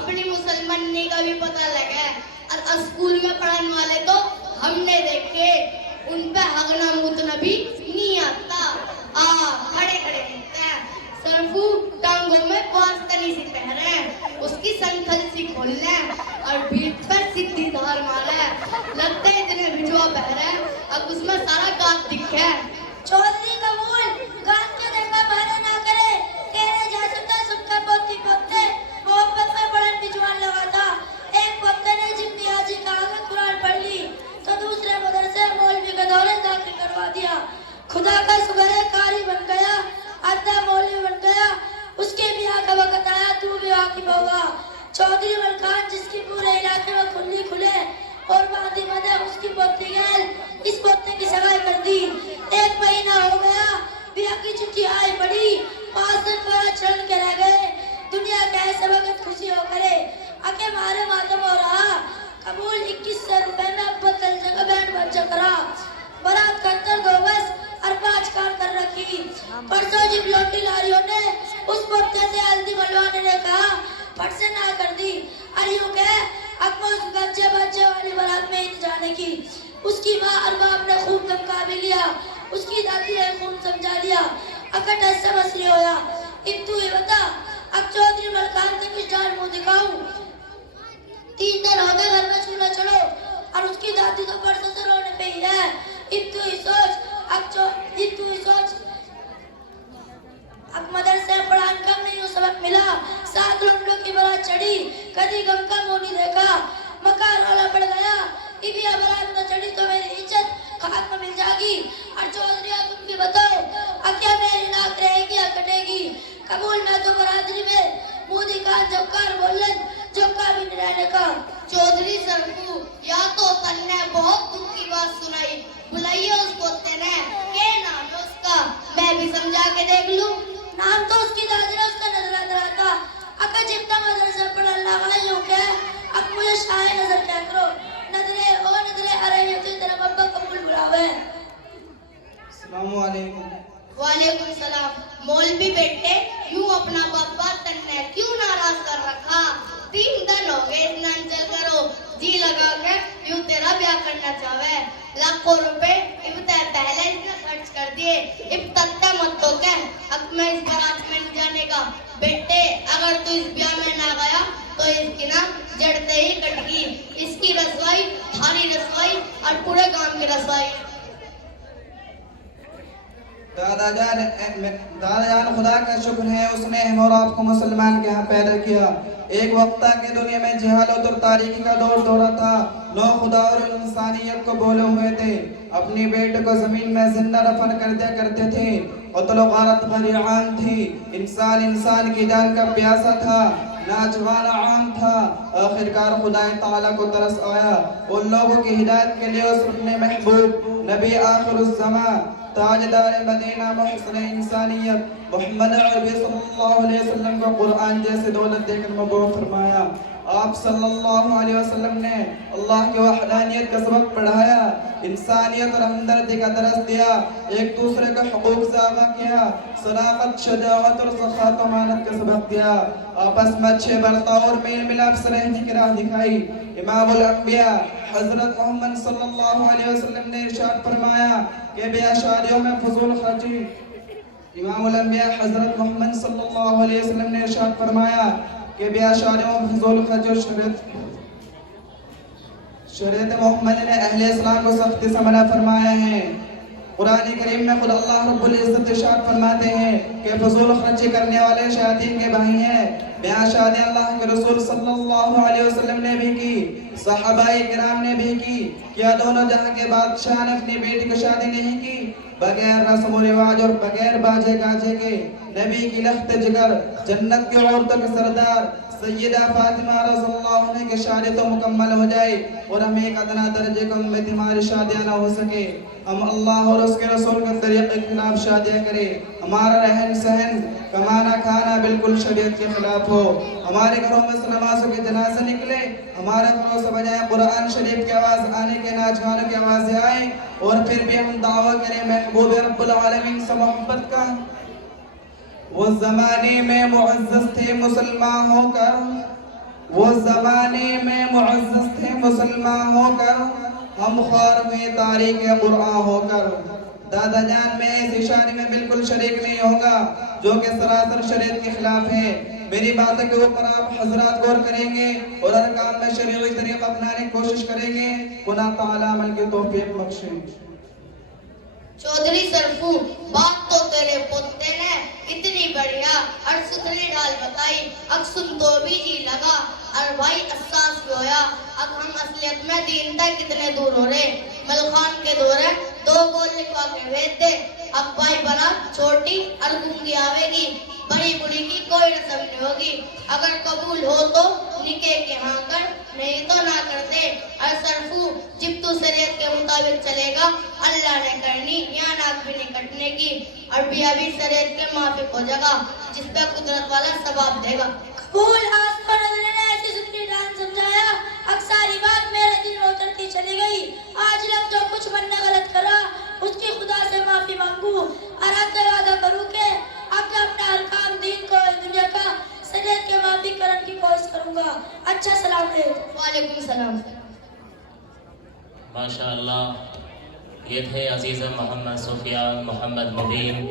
अपनी मुसलमानी का भी पता लगे। और स्कूल में पढ़ने वाले तो हमने देखे, उन पे हगना मुतना भी नहीं आता। खड़े खड़े घूमते हैं, सरफू टांगों में वास्तनी सी पहने, उसकी संखल सी खोलने और पीठ पर सीधी धार मारे। लगते इतने भिजवा बहरे, अब उसमें सारा गात दिखे। चौधरी कबूल गात के देखा बहरे ना करे, तेरे जैसे सुनते पोती पोते मोहब्बत में बड़न बिजवान लगा था। एक पोते ने जिम्मी हाजी का आगे कुरान पढ़ ली तो दूसरे मदरसे मौलवी का दौरे दाखिल करवा दिया। खुदा का शुक्र है कारी बन गया, अद्दा मौलवी बन गया। उसके ब्याह का वक्त आया, तू भी वाकिफ होगा। चौधरी मलकान जिसकी पूरे इलाके में खुली खुले और बांधी बंधे, उसकी पोती गैल इस पोते की सगाई कर दी। 1 महीना हो गया, ब्याह की चिट्ठी आई पड़ी, 5 दिन पर चढ़ के रह गए। दुनिया कैसे वक्त खुशी हो करे, आके मारे मातम हो रहा। कबूल 2100 रुपए में बदल जगह बैंड बच्चा करा। बारात कत्तर 2 बस और 5 कार कर रखी। परसों जब लौटी लारियों ने उस पोते से हल्दी मलवाने ने कहा, फट से ना कर दी। अरे यूं कह अब उस बच्चे बच्चे वाली बारात में इन जाने की। उसकी माँ और बाप ने खूब धमका भी लिया, उसकी दादी ने खूब समझा लिया। अकट समझ नहीं होया। अब तू ये बता, अब चौधरी मलकान से किस डाल मुंह दिखाऊं? 3 दिन हो गए घर में चूल्हा चढ़ो और उसकी दादी तो परसों से रोने पे ही है। अब तू ही सोच, अब तू ही सोच, अब मदरसे में पढ़ान कम नहीं हो सबक मिला। 7 लुंडों की बारात चढ़ी, कभी गम का मुंह नहीं देखा। मकान वाला पड़ गया, इबिया बारात न चढ़ी तो मेरी इज्जत खाक में मिल जाएगी। और चौधरी तुम भी बताओ, अब क्या मेरी नाक रहेगी या कटेगी? कबूल मैं तो बरादरी में मुंह दिखा जोकार बोलन, जोका भी नहीं रहने का। चौधरी सरफू, या तो तन्ने बहुत दुख की बात सुनाई, बुलाइए उस पोते ने। के नाम है उसका, मैं भी समझा के देख लूं। नाम तो उसकी दादी ने उसका नजर था। अगर जितना मदरसा पढ़ा लगा यूं क्या, अब मुझे शाही नजर क्या करो। नजरे ओ नजरे अरे ये तो तेरा बब्बा कबूल बुलावे। अस्सलाम वालेकुम। वालेकुम सलाम। मौलवी बेटे, यूं अपना बाबा तन्ने क्यों नाराज कर रखा? 3 दिन हो गए इतना चल करो, जी लगा के यूं तेरा ब्याह करना चाहे। लाखों रुपए इब पहले इसने खर्च कर दिए, इब तत्ता मत तो कह अब मैं इस बारात में नहीं जाने का। बेटे अगर तू इस ब्याह में ना गया तो इसकी ना जड़ते ही कटगी। इसकी रसवाई, थारी रसवाई और पूरे गांव की रसवाई। दादाजान खुदा का शुक्र है, उसने हम और आपको मुसलमान के यहाँ पैदा किया। एक वक्त के दुनिया में जहालत और तारीकी का दौर दौरा था। लोग खुदा और इंसानियत को बोले हुए थे, अपनी बेटे को जमीन में जिंदा दफन कर दिया करते थे। और गरीआन थी, इंसान की जान का प्यासा था, नाचवाना आम था। आखिरकार खुदा ताला को तरस आया, उन लोगों की हिदायत के लिए उस अपने महबूब नबी आखिरुज़्ज़मा ताजदार मदीना मुहस्सिन इंसानियत मोहम्मद अरबी सल्लल्लाहु अलैहि वसल्लम को कुरान जैसे दौलत देकर मबऊस फरमाया। आप सल्लल्लाहु अलैहि वसल्लम ने अल्लाह की वहदानियत का सबक पढ़ाया, इंसानियत और हमदर्दी का दर्स दिया, एक दूसरे के हुकूक से आगाह किया, सदाकत, शजाअत और सखात और मानत का सबक दिया, आपस में अच्छे बर्ताव और मेल मिलाप से रहने की राह दिखाई। इमामुल अंबिया हजरत मोहम्मद सल्लल्लाहु अलैहि वसल्लम ने इरशाद फरमाया कि ब्याह शादियों में फजूल खर्ची। इमामुल अंबिया हजरत मोहम्मद सल्लल्लाहु अलैहि वसल्लम ने इरशाद फरमाया कि ब्याह शादियों में फजूल खर्ची और शरीयत मोहम्मद ने अहले इस्लाम को सख्ती से मना फरमाया है। कुरान करीम में खुद अल्लाह रब्बुल इज्जत इरशाद फरमाते हैं कि फजूल खर्ची करने वाले शैतान के भाई हैं। ब्याह शादी अल्लाह के रसूल सल्लल्लाहु अलैहि वसल्लम ने भी की, सहाबाए किराम ने भी की। क्या दोनों जहां के बादशाह ने अपनी बेटी की शादी नहीं की बगैर रस्म व रिवाज और बगैर बाजे गाजे के? नबी की लख्त जिगर, जन्नत की औरतों के सरदार सैयदा फातिमा रज़ियल्लाहु अन्हा की शादी तो मुकम्मल हो जाए और हमें एक अदना दर्जे की उम्मत हमारी शादियां ना हो सके, हम अल्लाह और उसके रसूल के तरीके के खिलाफ शादियां करें, हमारा रहन सहन, कमाना खाना बिल्कुल शरीयत के खिलाफ हो, हमारे घरों में से नमाज़ों के जनाजे निकले, हमारे घरों से बजाय कुरान शरीफ की आवाज़ आने के, नाच गानों की आवाज़ें आए, और फिर भी हम दावा करें महबूब रब्बुल आलमीन से मोहब्बत का। वो ज़माने में मुअज़्ज़ज़ थे मुसलमान होकर, वो जमाने में मुअज़्ज़ज़ थे मुसलमान होकर, हम ख्वार हुए तारीख कुरान होकर। दादा जान मैं इस इशारे में बिल्कुल शरीक नहीं होगा जो कि सरासर शरीयत के खिलाफ है। मेरी बातों के ऊपर आप हजरात गौर करेंगे और हर काम में शरीयत तरीका अपनाने की कोशिश करेंगे। खुदा ताला अमल की तौफीक बख्शे। चौधरी सरफू, बात तो तेरे पोते ने इतनी बढ़िया और सुथरी डाल बताई, अब सुन तो भी जी लगा और भाई एहसास भी होया। अब हम असलियत में दीन तक कितने दूर हो रहे। मलखान के दौरे 2 बोल लिखवा के भेज दे। अब भाई बना छोटी और गूंगी आवेगी, बड़ी बुढ़ी की कोई रस्म नहीं होगी। अगर कबूल हो तो निके के हाँ कर, नहीं तो ना कर दे। और सरफू, जिब तू शरीयत के मुताबिक चलेगा अल्लाह ने करनी या नाक भी नहीं कटने की, और भी अभी शरीयत के माफिक हो जाएगा जिस पे कुदरत वाला सवाब देगा। कबूल। आज तो नजर ने ऐसी सुथरी डांस समझाया, अक्सारी बात मेरे दिल में उतरती चली गई। आज लग जो कुछ बनने गलत करा उसकी खुदा से माफी मांगू और आगे वादा करूँ कि आगे अपना हर काम दीन को इस दुनिया का शरीयत के माफी करने की कोशिश करूंगा। अच्छा सलाम दे। वालेकुम सलाम। माशाअल्लाह, ये थे अजीज़ मोहम्मद सुफियान मोहम्मद मुबीन।